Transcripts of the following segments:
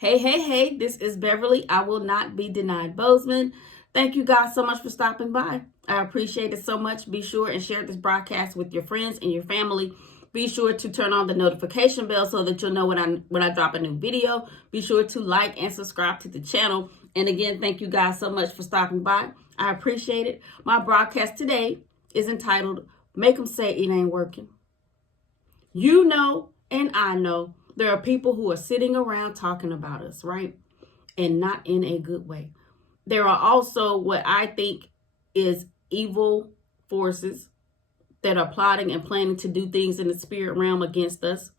Hey, this is Beverly. I will not be denied Bozeman. Thank you guys so much for stopping by. I appreciate it so much. Be sure and share this broadcast with your friends and your family. Be sure to turn on the notification bell so that you'll know when I drop a new video. Be sure to like and subscribe to the channel. And again, thank you guys so much for stopping by. I appreciate it. My broadcast today is entitled, Make 'em Say It Ain't Working. You know, and I know, there are people who are sitting around talking about us, right? And not in a good way. There are also what I think is evil forces that are plotting and planning to do things in the spirit realm against us.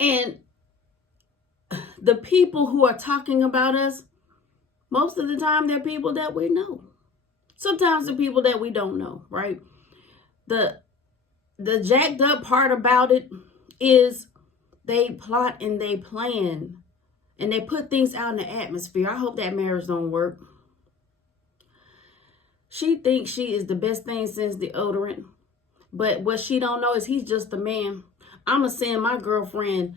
And the people who are talking about us, most of the time, they're people that we know. Sometimes they're people that we don't know, right? The jacked up part about it is they plot and they plan and they put things out in the atmosphere. I hope that marriage don't work. She thinks she is the best thing since deodorant, but what she don't know is he's just a man. I'm gonna send my girlfriend,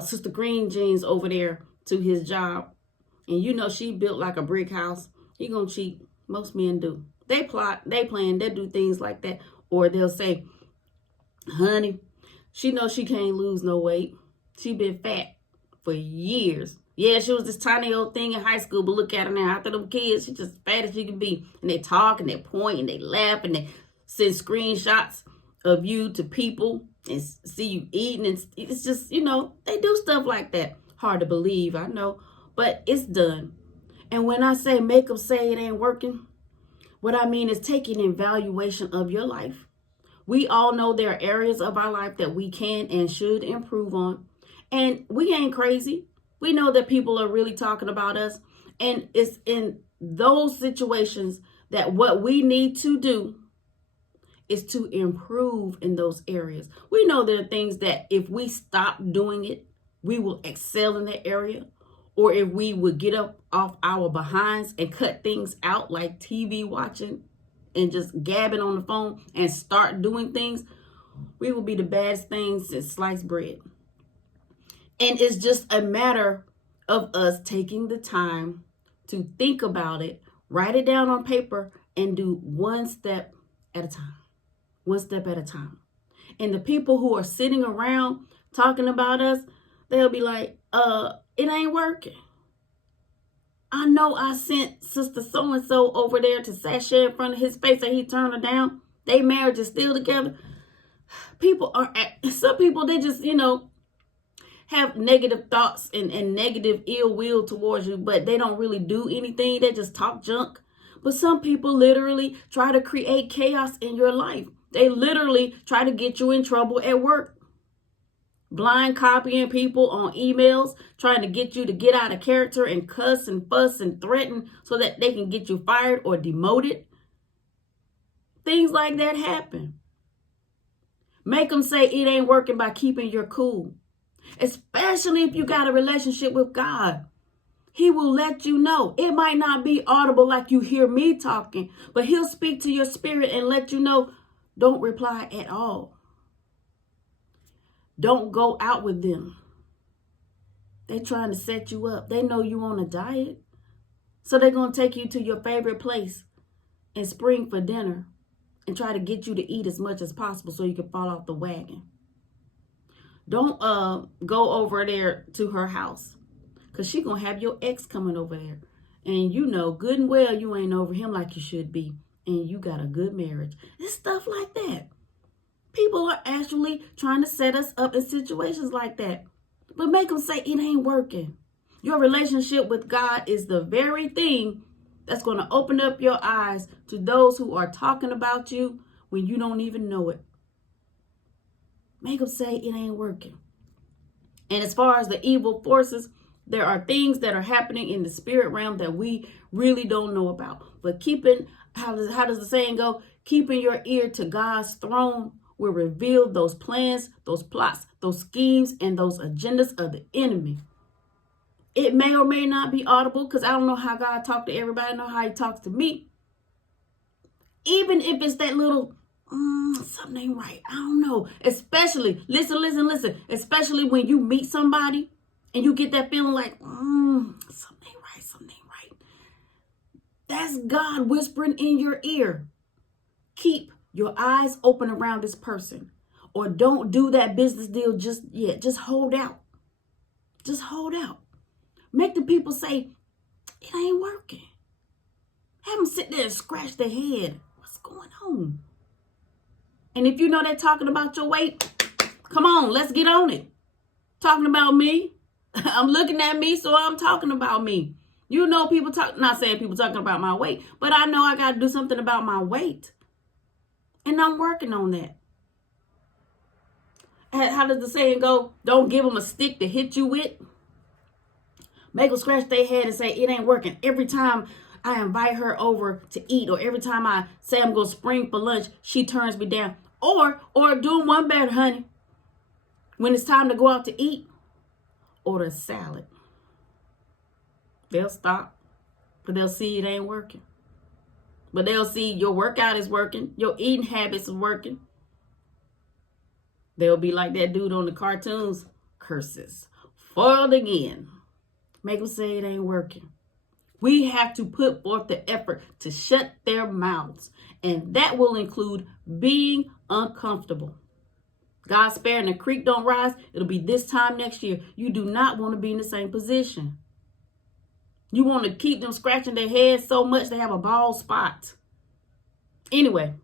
Sister Green Jeans, over there to his job, and you know she built like a brick house. He gonna cheat. Most men do. They plot, they plan, they do things like that, or they'll say, "Honey, she knows she can't lose no weight. She been fat for years. Yeah, she was this tiny old thing in high school, but look at her now. After them kids, she's just fat as she can be." And they talk and they point and they laugh and they send screenshots of you to people and see you eating. And it's just, you know, they do stuff like that. Hard to believe, I know, but it's done. And when I say make them say it ain't working, what I mean is taking an evaluation of your life. We all know there are areas of our life that we can and should improve on. And we ain't crazy. We know that people are really talking about us. And it's in those situations that what we need to do is to improve in those areas. We know there are things that if we stop doing it, we will excel in that area. Or if we would get up off our behinds and cut things out like TV watching and just gabbing on the phone and start doing things, we will be the baddest things since sliced bread. And it's just a matter of us taking the time to think about it, write it down on paper, and do one step at a time. One step at a time. And the people who are sitting around talking about us, they'll be like, it ain't working. I know I sent Sister So-and-so over there to sashay in front of his face and he turned her down. They marriage is still together. Some people, they just, have negative thoughts and negative ill will towards you, but they don't really do anything. They just talk junk. But some people literally try to create chaos in your life. They literally try to get you in trouble at work. Blind copying people on emails, trying to get you to get out of character and cuss and fuss and threaten so that they can get you fired or demoted. Things like that happen. Make them say it ain't working by keeping your cool. Especially if you got a relationship with God. He will let you know. It might not be audible like you hear me talking, but he'll speak to your spirit and let you know, don't reply at all. Don't go out with them. They're trying to set you up. They know you on a diet. So they're going to take you to your favorite place and spring for dinner and try to get you to eat as much as possible so you can fall off the wagon. Don't go over there to her house because she's going to have your ex coming over there. And you know good and well you ain't over him like you should be. And you got a good marriage. It's stuff like that. People are actually trying to set us up in situations like that. But make them say it ain't working. Your relationship with God is the very thing that's going to open up your eyes to those who are talking about you when you don't even know it. Make them say it ain't working. And as far as the evil forces, there are things that are happening in the spirit realm that we really don't know about. But how does the saying go? Keeping your ear to God's throne will reveal those plans, those plots, those schemes, and those agendas of the enemy. It may or may not be audible because I don't know how God talks to everybody. I know how he talks to me. Even if it's that little, something ain't right. I don't know. Especially, listen. Especially when you meet somebody and you get that feeling like, something ain't right, something ain't right. That's God whispering in your ear. Keep your eyes open around this person, or don't do that business deal just yet. Just hold out. Just hold out. Make the people say, it ain't working. Have them sit there and scratch their head. What's going on? And if you know they're talking about your weight, come on, let's get on it. Talking about me. I'm looking at me, so I'm talking about me. You know, people talk, not saying people talking about my weight, but I know I got to do something about my weight. And I'm working on that. How does the saying go? Don't give them a stick to hit you with. Make them scratch their head and say, it ain't working. Every time I invite her over to eat, or every time I say I'm going to spring for lunch, she turns me down. Or do one better, honey. When it's time to go out to eat, order a salad. They'll stop, but they'll see it ain't working. But they'll see your workout is working. Your eating habits is working. They'll be like that dude on the cartoons. Curses. Foiled again. Make them say it ain't working. We have to put forth the effort to shut their mouths. And that will include being uncomfortable. God sparing the creek don't rise. It'll be this time next year. You do not want to be in the same position. You want to keep them scratching their heads so much they have a bald spot. Anyway,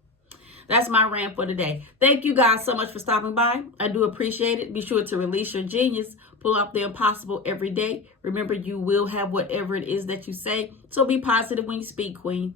that's my rant for today. Thank you guys so much for stopping by. I do appreciate it. Be sure to release your genius. Pull off the impossible every day. Remember, you will have whatever it is that you say. So be positive when you speak, Queen.